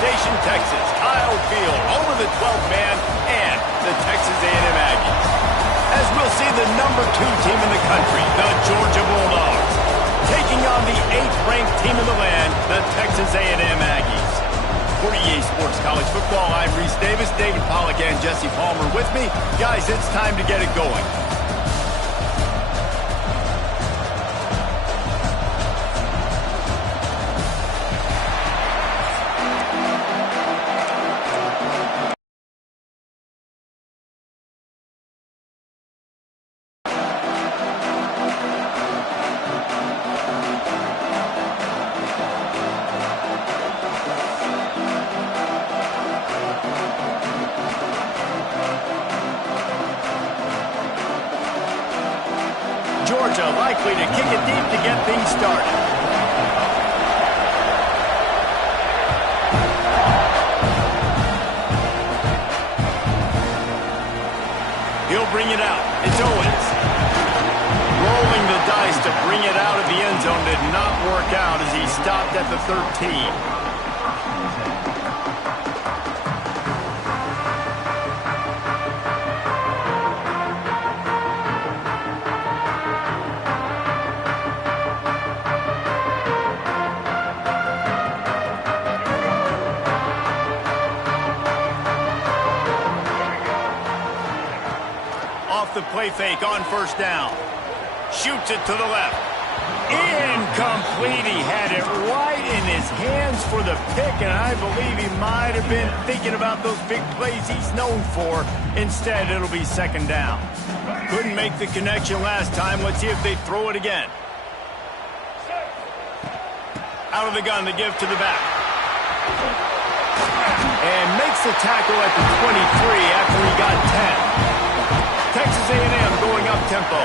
Station, Texas, Kyle Field over the 12th man and the Texas A&M Aggies. As we'll see the number 2 team in the country, the Georgia Bulldogs, taking on the 8th-ranked team in the land, the Texas A&M Aggies. For EA Sports College Football, I'm Reese Davis, David Pollack, and Jesse Palmer with me. Guys, it's time to get it going. Georgia likely to kick it deep to get things started. He'll bring it out. It's Owens. Rolling the dice to bring it out of the end zone did not work out as he stopped at the 13. The play fake on first down. Shoots it to the left. Incomplete. He had it right in his hands for the pick, and I believe he might have been thinking about those big plays he's known for. Instead, it'll be second down. Couldn't make the connection last time. Let's see if they throw it again. Out of the gun to give to the back. And makes the tackle at the 23 after he got 10. Texas A&M going up tempo.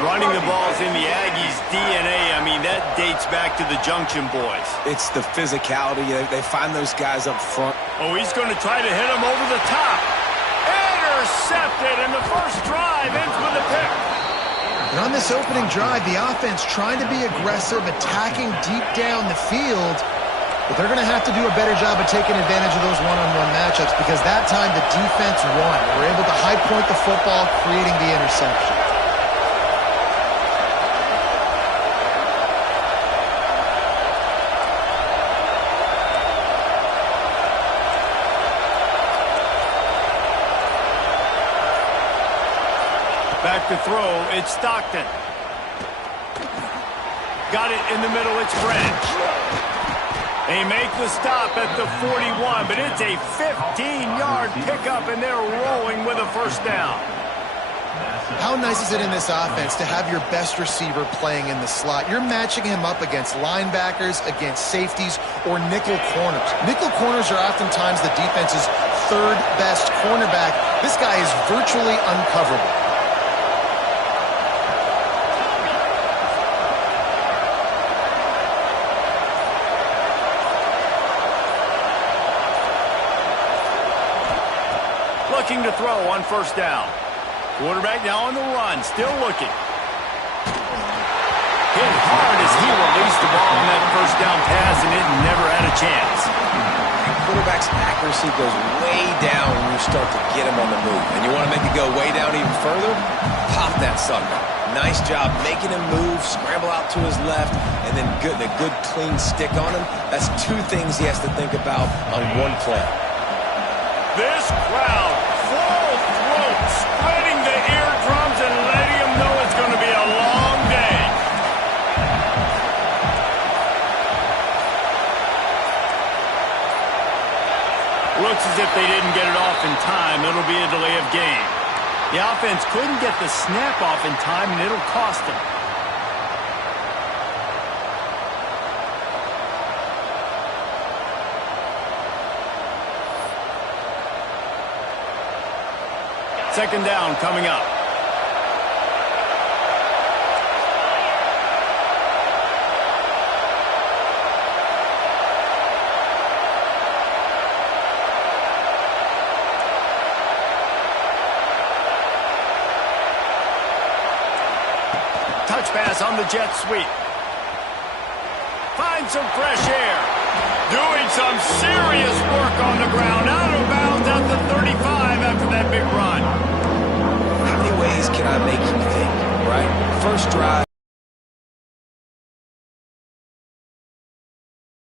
Running the ball's in the Aggies' DNA. I mean, that dates back to the Junction boys. It's the physicality. They find those guys up front. Oh, he's going to try to hit him over the top. Intercepted, and the first drive ends with a pick. And on this opening drive, the offense trying to be aggressive, attacking deep down the field. But they're going to have to do a better job of taking advantage of those one-on-one matchups because that time the defense won. They were able to high point the football, creating the interception. Back to throw, it's Stockton. Got it in the middle, it's French. They make the stop at the 41, but it's a 15-yard pickup, and they're rolling with a first down. How nice is it in this offense to have your best receiver playing in the slot? You're matching him up against linebackers, against safeties, or nickel corners. Nickel corners are oftentimes the defense's third best cornerback. This guy is virtually uncoverable. Looking to throw on first down. Quarterback now on the run, still looking. Hit hard as he released the ball on that first down pass, and it never had a chance. Quarterback's accuracy goes way down when you start to get him on the move. And you want to make it go way down even further? Pop that sucker. Nice job making him move, scramble out to his left, and then a good clean stick on him. That's two things he has to think about on one play. This crowd, full throat, spreading the eardrums and letting them know it's going to be a long day. Looks as if they didn't get it off in time. It'll be a delay of game. The offense couldn't get the snap off in time, and it'll cost them. Second down coming up. Touch pass on the jet sweep. Find some fresh air. Doing some serious work on the ground. Out of bounds at the 35 after that big run. How many ways can I make you think, right? First drive,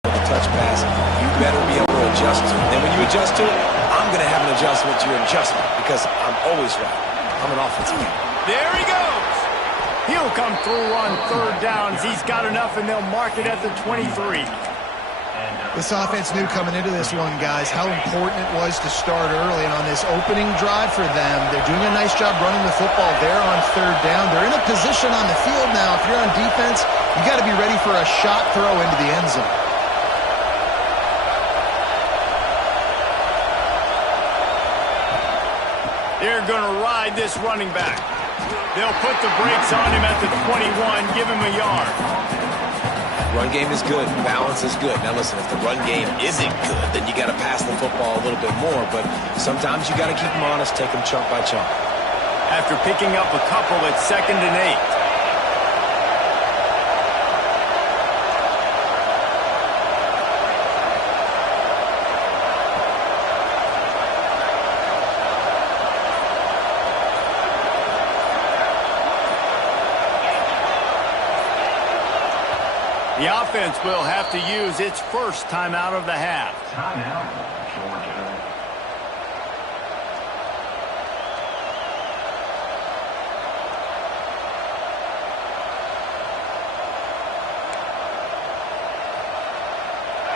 the touch pass, you better be able to adjust to it. Then when you adjust to it, I'm going to have an adjustment to your adjustment because I'm always right. I'm an offensive guy. There he goes. He'll come through on third downs. He's got enough, and they'll mark it at the 23. This offense knew coming into this one, guys, how important it was to start early. And on this opening drive for them, they're doing a nice job running the football there on third down. They're in a position on the field now. If you're on defense, you got to be ready for a shot throw into the end zone. They're going to ride this running back. They'll put the brakes on him at the 21, give him a yard. Run game is good. Balance is good. Now, listen, if the run game isn't good, then you got to pass the football a little bit more. But sometimes you got to keep them honest, take them chunk by chunk. After picking up a couple, it's 2nd and 8. The offense will have to use its first timeout of the half. Timeout, Georgia.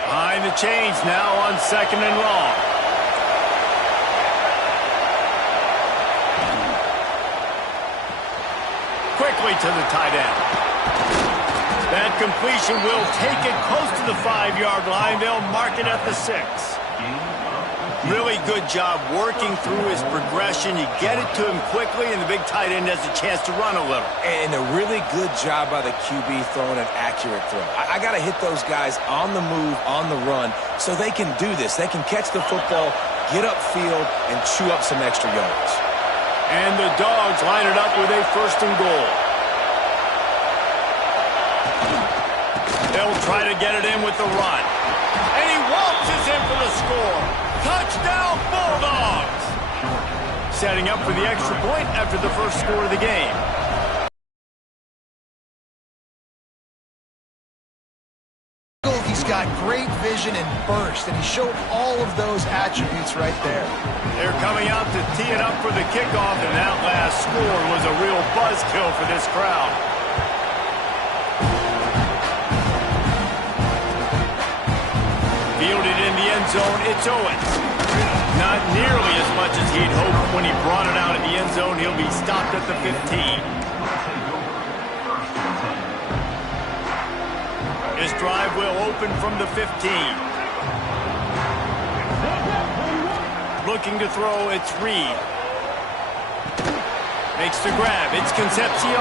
Behind the chains now on 2nd and long. Quickly to the tight end. That completion will take it close to the 5-yard line. They'll mark it at the 6. Really good job working through his progression. You get it to him quickly, and the big tight end has a chance to run a little. And a really good job by the QB throwing an accurate throw. I got to hit those guys on the move, on the run, so they can do this. They can catch the football, get upfield, and chew up some extra yards. And the Dogs line it up with a 1st and goal. They'll try to get it in with the run. And he waltzes in for the score. Touchdown, Bulldogs! Setting up for the extra point after the first score of the game. He's got great vision and burst, and he showed all of those attributes right there. They're coming out to tee it up for the kickoff, and that last score was a real buzzkill for this crowd. Fielded in the end zone, it's Owens. Not nearly as much as he'd hoped when he brought it out in the end zone. He'll be stopped at the 15. This drive will open from the 15. Looking to throw, it's Reed. Makes the grab, it's Concepcion.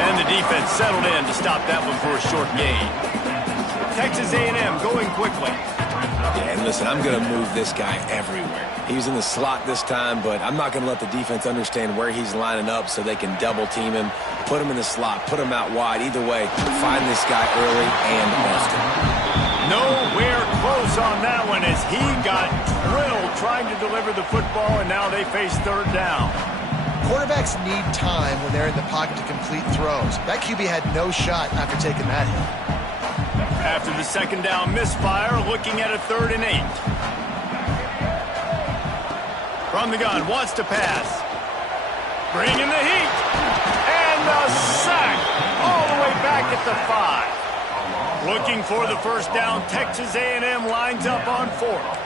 And the defense settled in to stop that one for a short gain. Texas A&M going quickly. Yeah, and listen, I'm going to move this guy everywhere. He was in the slot this time, but I'm not going to let the defense understand where he's lining up so they can double team him, put him in the slot, put him out wide. Either way, find this guy early and often. Nowhere close on that one as he got drilled trying to deliver the football, and now they face 3rd down. Quarterbacks need time when they're in the pocket to complete throws. That QB had no shot after taking that hit. After the 2nd down misfire, looking at a 3rd and 8. From the gun, wants to pass. Bringing the heat. And the sack all the way back at the 5. Looking for the 1st down. Texas A&M lines up on 4th.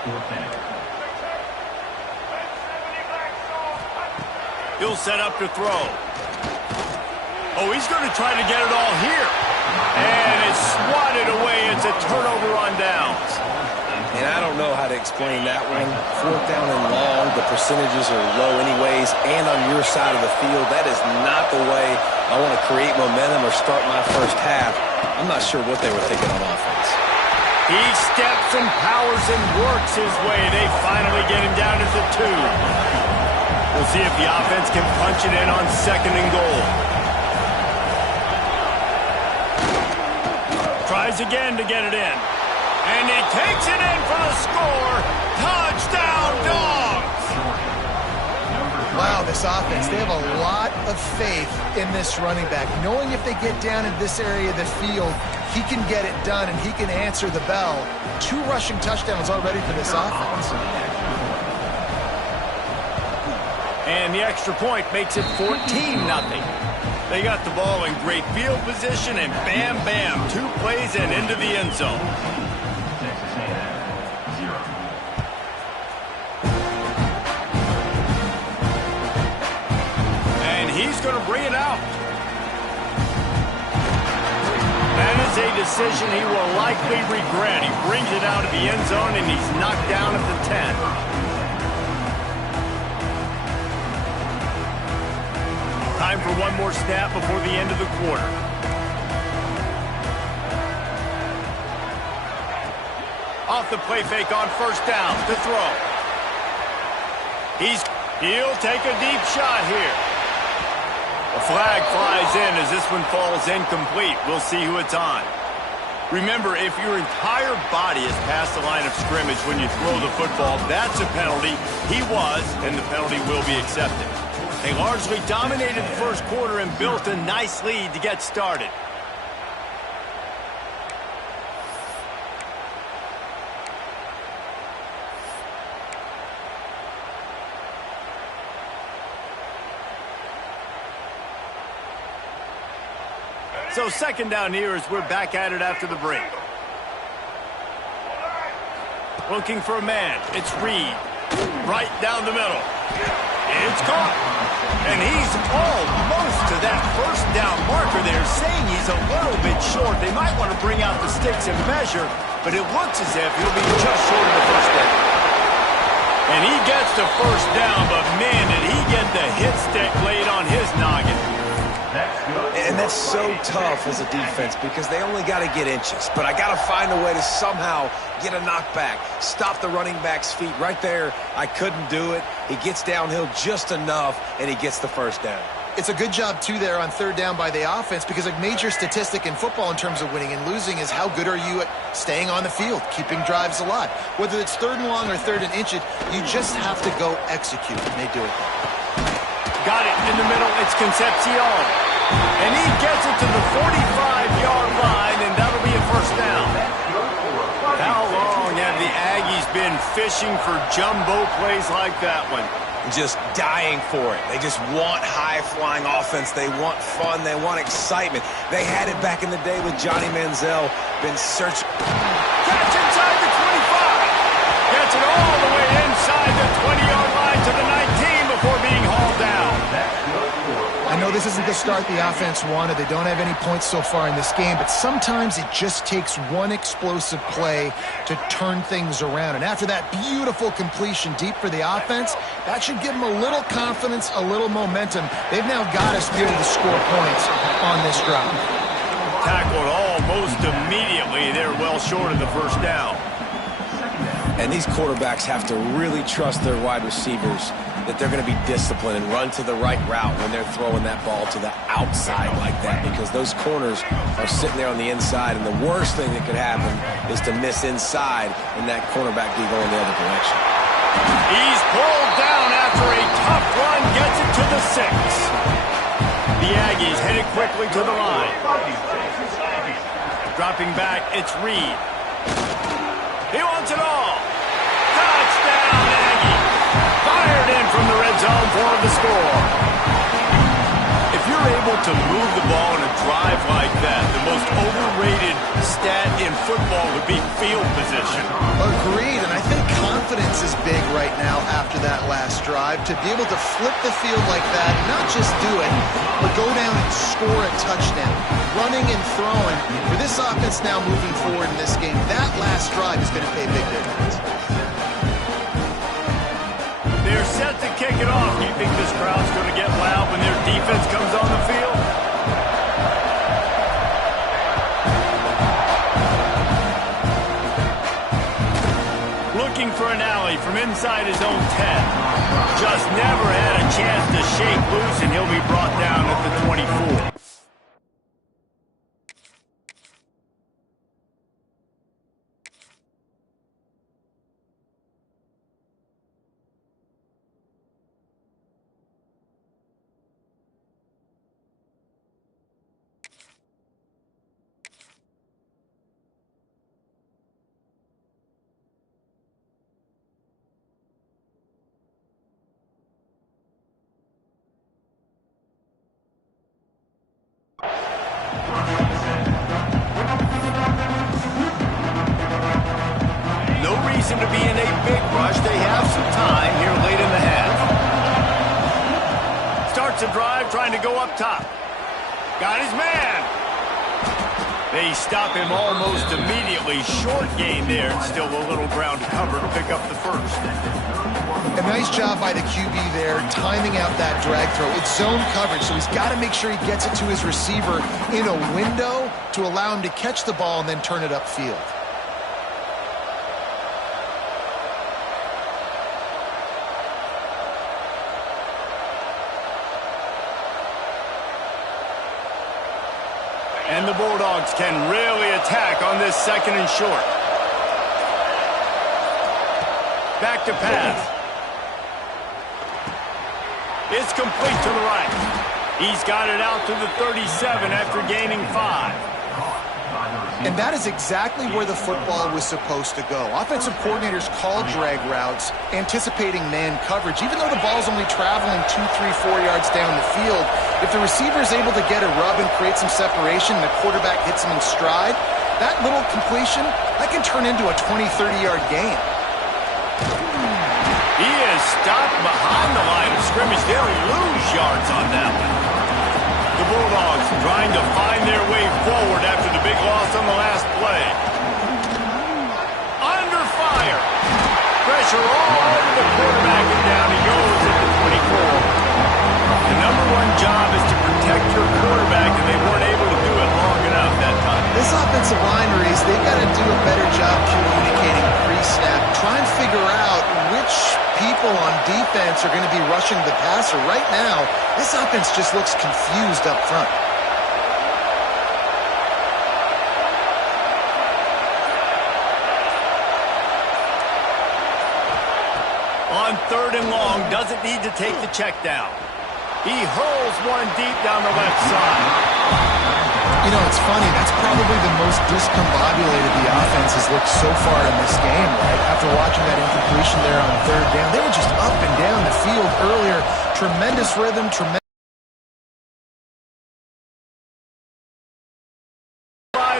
He'll set up to throw. Oh, he's going to try to get it all here. And it's swatted away. It's a turnover on downs. And I don't know how to explain that one. 4th down and long, the percentages are low anyways, and on your side of the field, that is not the way I want to create momentum or start my first half. I'm not sure what they were thinking on offense. He steps and powers and works his way. They finally get him down to the 2. We'll see if the offense can punch it in on 2nd and goal. Tries again to get it in. And he takes it in for the score. Touchdown, Dogs! Wow, this offense, they have a lot of faith in this running back. Knowing if they get down in this area of the field, he can get it done and he can answer the bell. 2 rushing touchdowns already for this offense. And the extra point makes it 14-0. They got the ball in great field position, and bam, bam, 2 plays and into the end zone. Texas A&M, 0. And he's going to bring it out. That is a decision he will likely regret. He brings it out of the end zone, and he's knocked down at the 10. Time for one more snap before the end of the quarter. Off the play fake on first down to throw. He'll take a deep shot here. A flag flies in as this one falls incomplete. We'll see who it's on. Remember, if your entire body is past the line of scrimmage when you throw the football, that's a penalty. He was, and the penalty will be accepted. They largely dominated the first quarter and built a nice lead to get started. So second down here as we're back at it after the break. Looking for a man. It's Reed. Right down the middle. It's caught. And he's almost to that first down marker there, saying he's a little bit short. They might want to bring out the sticks and measure, but it looks as if he'll be just short of the first down. And he gets the first down, but man, did he get the hit stick laid on his noggin. And that's so tough as a defense because they only got to get inches. But I got to find a way to somehow get a knockback, stop the running back's feet. Right there, I couldn't do it. He gets downhill just enough, and he gets the first down. It's a good job, too, there on third down by the offense because a major statistic in football in terms of winning and losing is how good are you at staying on the field, keeping drives alive. Whether it's third and long or third and inches, you just have to go execute, and they do it. Got it in the middle. It's Concepcion. And he gets it to the 45-yard line, and that'll be a first down. How long have the Aggies been fishing for jumbo plays like that one? Just dying for it. They just want high-flying offense. They want fun. They want excitement. They had it back in the day with Johnny Manziel. Been searching. Catch inside the 25. Gets it all the way inside the 20-yard line to the 19 before being hauled down. I know this isn't the start the offense wanted. They don't have any points so far in this game, but sometimes it just takes one explosive play to turn things around. And after that beautiful completion deep for the offense, that should give them a little confidence, a little momentum. They've now got us to be able to score points on this drive. Tackled almost immediately. They're well short of the first down. And these quarterbacks have to really trust their wide receivers that they're going to be disciplined and run to the right route when they're throwing that ball to the outside like that, because those corners are sitting there on the inside, and the worst thing that could happen is to miss inside and that cornerback be going the other direction. He's pulled down after a tough run, gets it to the 6. The Aggies headed quickly to the line. Dropping back, it's Reed. He wants it all. Touchdown, Aggie. Fired in from the red zone for the score. If you're able to move the ball in a drive like that, the most overrated stat in football would be field position. Agreed, and I think confidence is big right now after that last drive. To be able to flip the field like that, not just do it, but go down and score a touchdown. Running and throwing. For this offense now moving forward in this game, that last drive is going to pay big dividends. They're set to kick it off. Do you think this crowd's going to get loud when their defense comes on the field? Looking for an alley from inside his own 10. Just never had a chance to shake loose, and he'll be brought down at the 24. No reason to be in a big rush. They have some time here late in the half. Starts a drive trying to go up top. Got his man. They stop him almost immediately. Short gain there. Still a little ground to cover to pick up the first. A nice job by the QB there, timing out that drag throw. It's zone coverage, so he's got to make sure he gets it to his receiver in a window to allow him to catch the ball and then turn it upfield. And the Bulldogs can really attack on this second and short. Back to pass. It's complete to the right. He's got it out to the 37 after gaining 5. And that is exactly where the football was supposed to go. Offensive coordinators call drag routes, anticipating man coverage. Even though the ball's only traveling 2, 3, 4 yards down the field, if the receiver is able to get a rub and create some separation and the quarterback hits him in stride, that little completion, that can turn into a 20, 30-yard gain. He is stopped behind the line of scrimmage. They'll lose yards on that one. The Bulldogs trying to find their way forward after the big loss on the last play. Under fire. Pressure all over the quarterback, and down he goes at the 24. The number one job is to protect your quarterback, and they weren't able to do it long enough that time. This offensive line, Reese, they've got to do a better job communicating pre-snap. Try and figure out which people on defense are going to be rushing the passer. Right now, this offense just looks confused up front. On 3rd and long, doesn't need to take the check down. He hurls one deep down the left side. You know, it's funny. That's probably the most discombobulated the offense has looked so far in this game, right? After watching that incompletion there on 3rd down, they were just up and down the field earlier. Tremendous rhythm, tremendous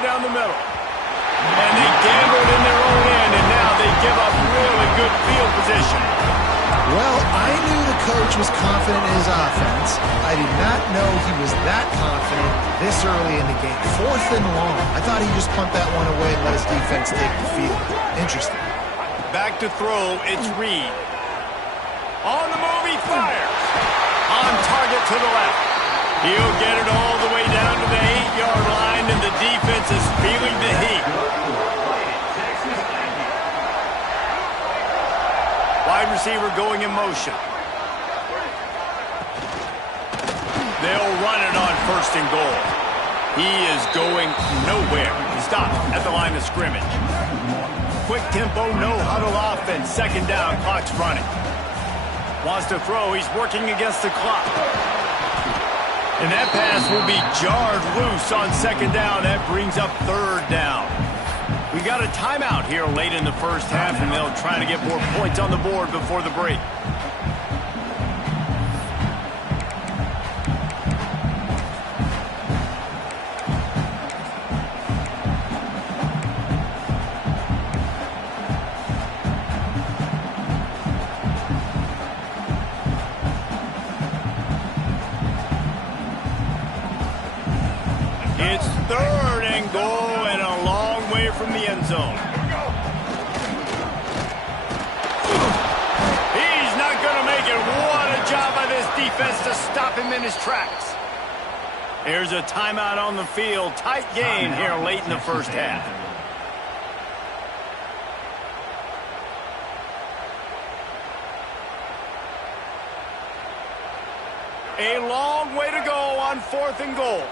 down the middle. And they gambled in their own end, and now they give up really good field position. Well, I knew the coach was confident in his offense. I did not know he was that confident this early in the game. 4th and long. I thought he'd just punt that one away and let his defense take the field. Interesting. Back to throw, it's Reed. On the move, he fires. On target to the left. He'll get it all the way down to the 8-yard line, and the defense is feeling the heat. Wide receiver going in motion. They'll run it on 1st and goal. He is going nowhere. Stopped at the line of scrimmage. Quick tempo, no huddle offense. 2nd down, clock's running. Wants to throw, he's working against the clock. And that pass will be jarred loose on 2nd down. That brings up 3rd down. We got a timeout here late in the first half, and they'll try to get more points on the board before the break. It's 3rd and goal, and a long way from the end zone. He's not going to make it. What a job by this defense to stop him in his tracks. Here's a timeout on the field. Tight game here late in the first half. A long way to go on 4th and goal.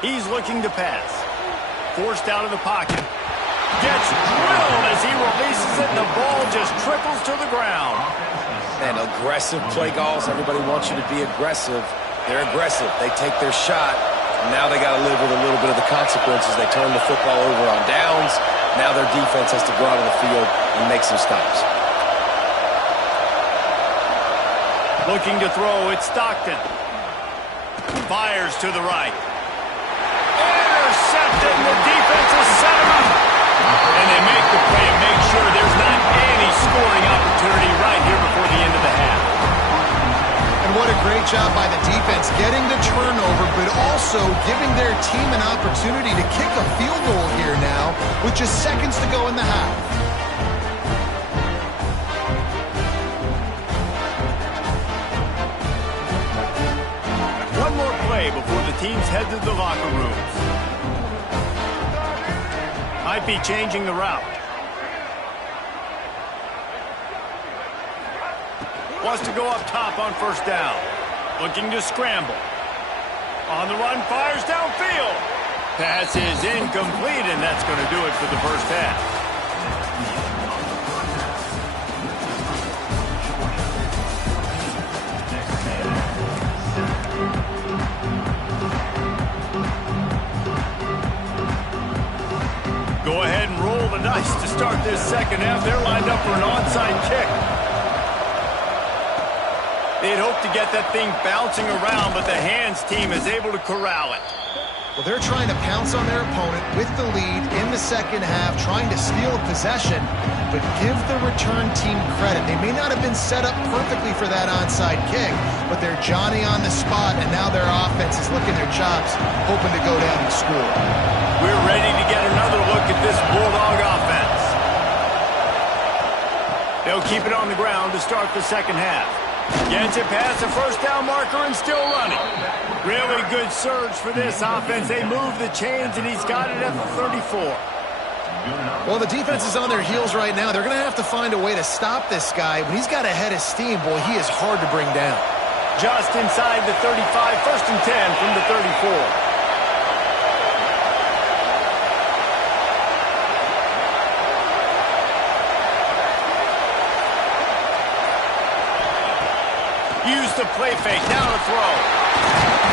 He's looking to pass. Forced out of the pocket. Gets drilled as he releases it, and the ball just trickles to the ground. And aggressive play calls. Everybody wants you to be aggressive. They're aggressive. They take their shot. Now they got to live with a little bit of the consequences. They turn the football over on downs. Now their defense has to go out on the field and make some stops. Looking to throw, it's Stockton. Fires to the right. Intercepted, and the defense has set him up. And they make the play and make sure there's not any scoring opportunity right here before the end of the half. And what a great job by the defense getting the turnover, but also giving their team an opportunity to kick a field goal here now with just seconds to go in the half. One more play before the teams head to the locker rooms. Might be changing the route. Wants to go up top on first down. Looking to scramble. On the run, fires downfield. Pass is incomplete, and that's going to do it for the first half. Go ahead and roll the dice to start this second half. They're lined up for an onside kick. They'd hope to get that thing bouncing around, but the hands team is able to corral it. Well, they're trying to pounce on their opponent with the lead in the second half, trying to steal a possession, but give the return team credit. They may not have been set up perfectly for that onside kick, but they're Johnny on the spot, and now their offense is licking their chops, hoping to go down and score. We're ready to get another look at this Bulldog offense. They'll keep it on the ground to start the second half. Gets it past the first down marker and still running. Really good surge for this offense. They move the chains, and he's got it at the 34. Well, the defense is on their heels right now. They're going to have to find a way to stop this guy. When he's got a head of steam, boy, he is hard to bring down. Just inside the 35, first and 10 from the 34. Use the play fake, now to throw.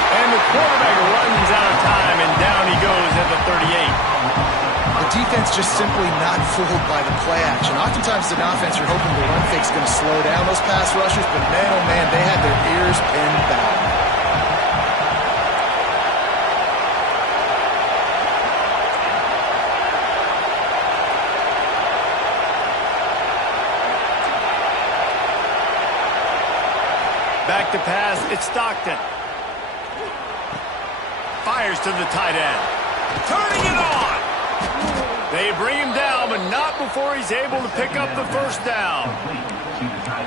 And the quarterback runs out of time, and down he goes at the 38. The defense just simply not fooled by the play action. Oftentimes, as an offense, you're hoping the run fake's going to slow down those pass rushers, but man, oh man, they had their ears pinned back. Back to pass, it's Stockton. Fires to the tight end. Turning it on! They bring him down, but not before he's able to pick up the first down.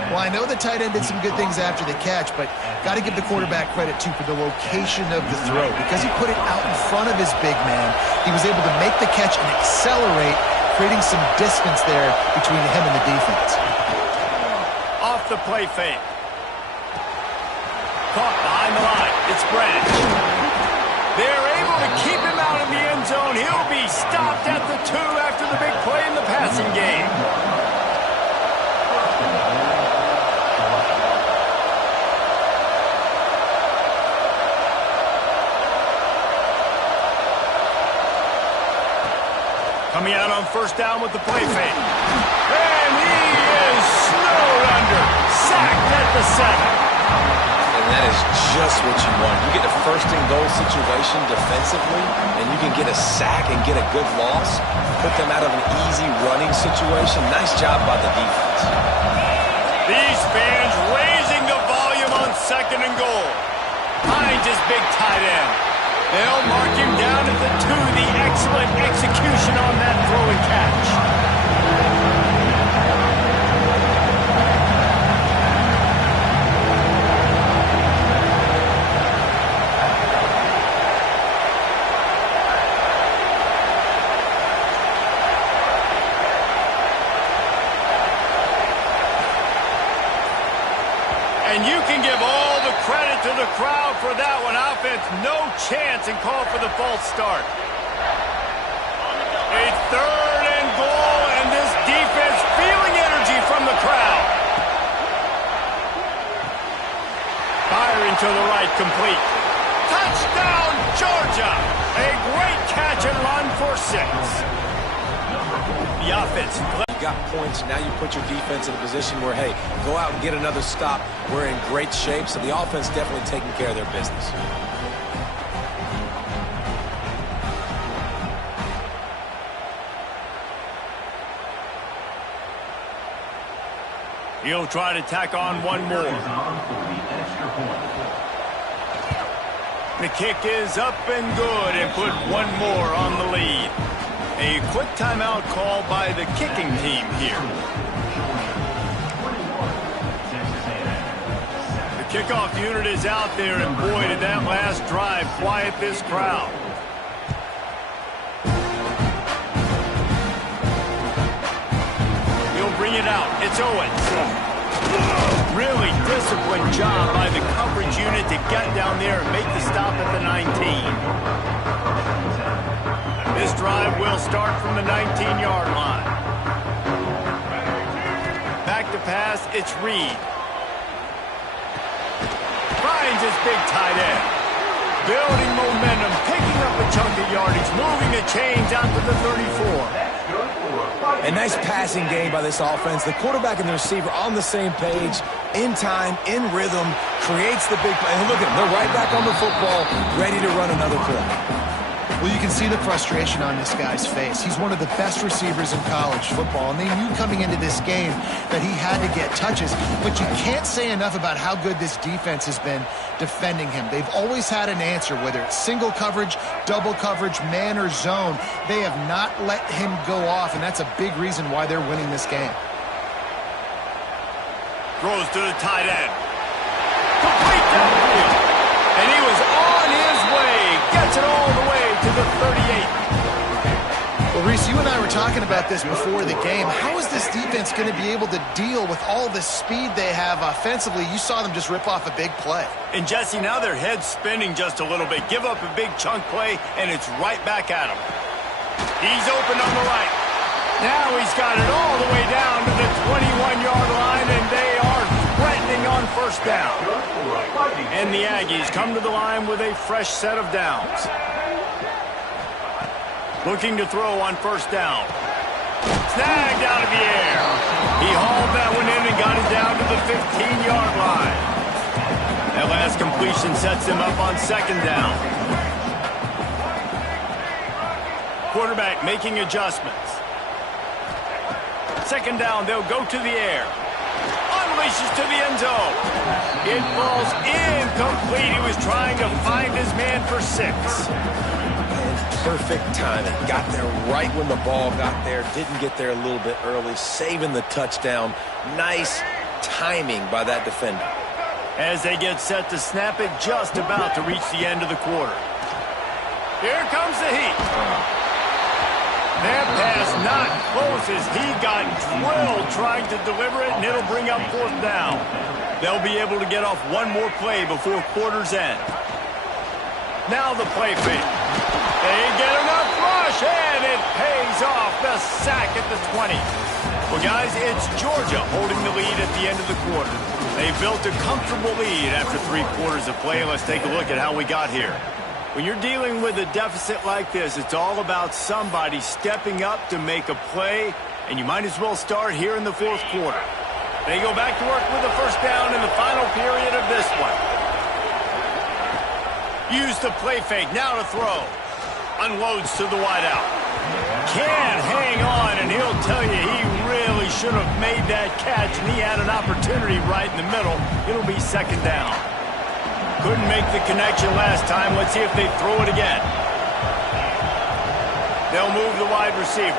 Well, I know the tight end did some good things after the catch, but got to give the quarterback credit, too, for the location of the throw. Because he put it out in front of his big man, he was able to make the catch and accelerate, creating some distance there between him and the defense. Off the play fake. Caught behind the line. It's Branch. They're able to keep him out of the end zone. He'll be stopped at the 2 after the big play in the passing game. Coming out on first down with the play fake. And he is snowed under. Sacked at the 7. And that is just what you want. You get a first and goal situation defensively, and you can get a sack and get a good loss, put them out of an easy running situation. Nice job by the defense. These fans raising the volume on second and goal. Hines his big tight end. They'll mark him down at the 2. The excellent execution on that throw and catch. And you can give all the credit to the crowd for that one. Offense, no chance, and call for the false start. A third and goal, and this defense feeling energy from the crowd. Firing to the right, complete. Touchdown, Georgia! A great catch and run for 6. The offense You've got points. Now you put your defense in a position where, hey, go out and get another stop. We're in great shape, so the offense definitely taking care of their business. He'll try to tack on one more. The kick is up and good and put one more on the lead. A quick timeout call by the kicking team here. The kickoff unit is out there, and boy, did that last drive quiet this crowd. He'll bring it out. It's Owens. Really disciplined job by the coverage unit to get down there and make the stop at the 19. This drive will start from the 19-yard line. Back to pass, it's Reed. Finds his big tight end. Building momentum, picking up a chunk of yardage, moving the chains out to the 34. A nice passing game by this offense. The quarterback and the receiver on the same page, in time, in rhythm, creates the big play. And look at them, they're right back on the football, ready to run another play. Well, you can see the frustration on this guy's face. He's one of the best receivers in college football, and they knew coming into this game that he had to get touches. But you can't say enough about how good this defense has been defending him. They've always had an answer, whether it's single coverage, double coverage, man or zone. They have not let him go off, and that's a big reason why they're winning this game. Throws to the tight end. Complete downfield. And he was on his way. Gets it all the way to the 38. Well, Reese, you and I were talking about this before the game. How is this defense going to be able to deal with all the speed they have offensively? You saw them just rip off a big play. And Jesse, now their head's spinning just a little bit. Give up a big chunk play, and it's right back at him. He's open on the right. Now he's got it all the way down to the 21-yard line, and they are threatening on first down. And the Aggies come to the line with a fresh set of downs. Looking to throw on first down. Snagged out of the air. He hauled that one in and got it down to the 15-yard line. That last completion sets him up on second down. Quarterback making adjustments. Second down, they'll go to the air. Unleashes to the end zone. It falls incomplete. He was trying to find his man for 6. Perfect timing. Got there right when the ball got there. Didn't get there a little bit early. Saving the touchdown. Nice timing by that defender. As they get set to snap it, just about to reach the end of the quarter. Here comes the heat. That pass not close as he got drilled trying to deliver it, and it'll bring up fourth down. They'll be able to get off one more play before quarter's end. Now the play fake. They get enough rush, and it pays off. The sack at the 20. Well, guys, it's Georgia holding the lead at the end of the quarter. They built a comfortable lead after 3 quarters of play. Let's take a look at how we got here. When you're dealing with a deficit like this, it's all about somebody stepping up to make a play, and you might as well start here in the fourth quarter. They go back to work with the first down in the final period of this one. Use the play fake, now to throw. Unloads to the wideout. Can't hang on, and he'll tell you he really should have made that catch, and he had an opportunity right in the middle. It'll be second down. Couldn't make the connection last time. Let's see if they throw it again. They'll move the wide receiver.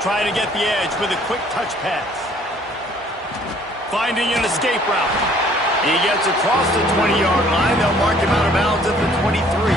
Trying to get the edge with a quick touch pass. Finding an escape route. He gets across the 20-yard line. They'll mark him out of bounds at the 23.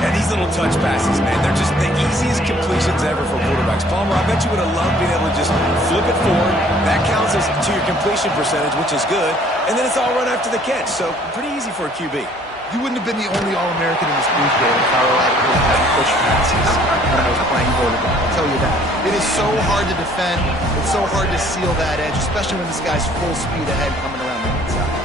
And these little touch passes, man, they're just the easiest completions ever for quarterbacks. Palmer, I bet you would have loved being able to just flip it forward. That counts as to your completion percentage, which is good. And then it's all run after the catch, so pretty easy for a QB. You wouldn't have been the only All-American in this booth game if Colorado didn't have push passes when I was playing quarterback. I'll tell you that. It is so hard to defend. It's so hard to seal that edge, especially when this guy's full speed ahead coming around the inside.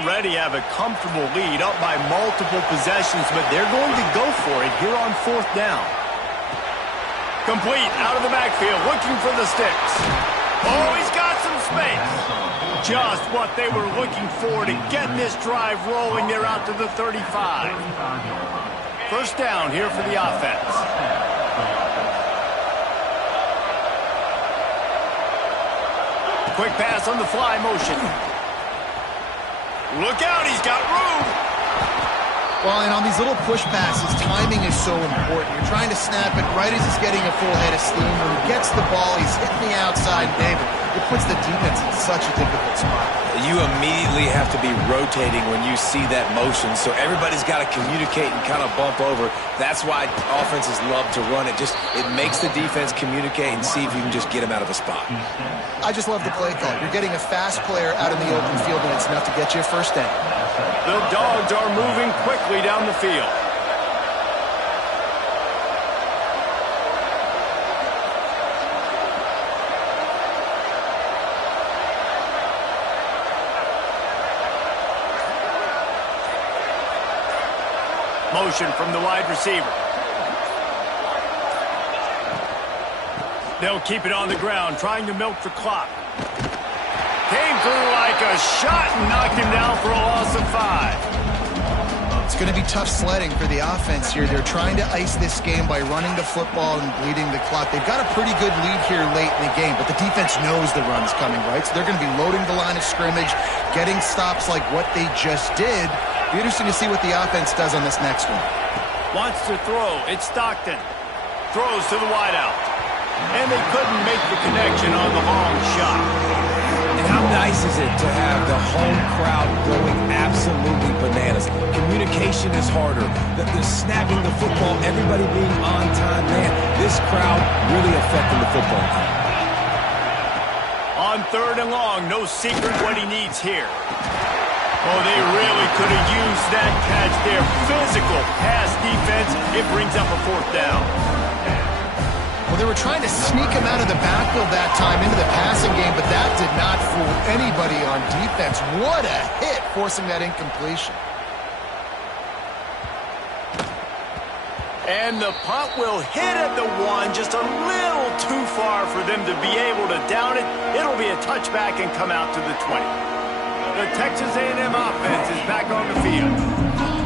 already have a comfortable lead up by multiple possessions, but they're going to go for it here on 4th down. Complete out of the backfield, looking for the sticks. Oh, he's got some space. Just what they were looking for to get this drive rolling. They're out to the 35. 1st down here for the offense. Quick pass on the fly motion. Look out, he's got room. Well, and on these little push passes, timing is so important. You're trying to snap it right as he's getting a full head of steam. When he gets the ball, he's hitting the outside, David. It puts the defense in such a difficult spot. You immediately have to be rotating when you see that motion, so everybody's got to communicate and kind of bump over. That's why offenses love to run it. It makes the defense communicate and see if you can just get him out of a spot. I just love the play call. You're getting a fast player out in the open field, and it's enough to get you a 1st down. The Dogs are moving quickly down the field. Motion from the wide receiver. They'll keep it on the ground, trying to milk the clock. Came through like a shot and knocked him down for a loss of 5. It's going to be tough sledding for the offense here. They're trying to ice this game by running the football and bleeding the clock. They've got a pretty good lead here late in the game, but the defense knows the run's coming, right? So they're going to be loading the line of scrimmage, getting stops like what they just did. Be interesting to see what the offense does on this next one. Wants to throw. It's Stockton. Throws to the wideout. And they couldn't make the connection on the long shot. And how nice is it to have the home crowd going absolutely bananas? Communication is harder. The snapping the football, everybody being on time. Man, this crowd really affecting the football game. On 3rd and long, no secret what he needs here. Oh, they really could have used that catch there. Physical pass defense. It brings up a 4th down. Well, they were trying to sneak him out of the backfield that time into the passing game, but that did not fool anybody on defense. What a hit, forcing that incompletion. And the punt will hit at the 1, just a little too far for them to be able to down it. It'll be a touchback and come out to the 20. The Texas A&M offense is back on the field.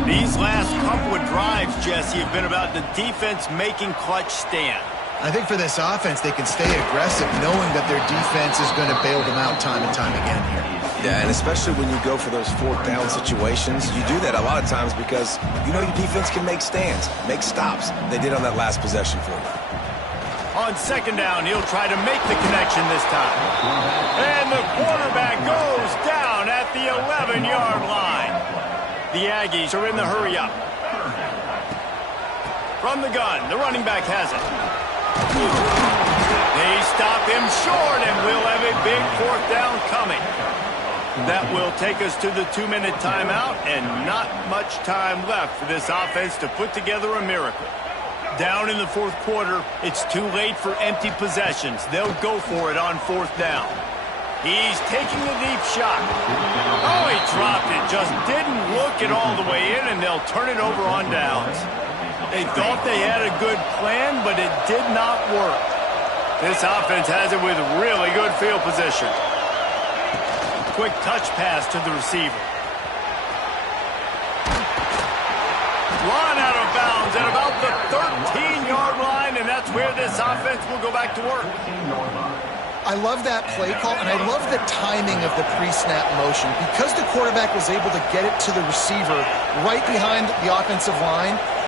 These last couple of drives, Jesse, have been about the defense making clutch stand. I think for this offense, they can stay aggressive knowing that their defense is going to bail them out time and time again here. Yeah, and especially when you go for those 4th down situations, you do that a lot of times because you know your defense can make stands, make stops. They did on that last possession for you. On 2nd down, he'll try to make the connection this time. And the quarterback goes down at the 11-yard line. The Aggies are in the hurry-up. From the gun, the running back has it. They stop him short, and we'll have a big 4th down coming. That will take us to the 2-minute timeout, and not much time left for this offense to put together a miracle. Down in the 4th quarter, it's too late for empty possessions. They'll go for it on 4th down. He's taking a deep shot. Oh, he dropped it. Just didn't look it all the way in, and they'll turn it over on downs. They thought they had a good plan, but it did not work. This offense has it with really good field position. Quick touch pass to the receiver. Run out of bounds at about the 13-yard line, and that's where this offense will go back to work. I love that play call, and I love the timing of the pre-snap motion. Because the quarterback was able to get it to the receiver right behind the offensive line,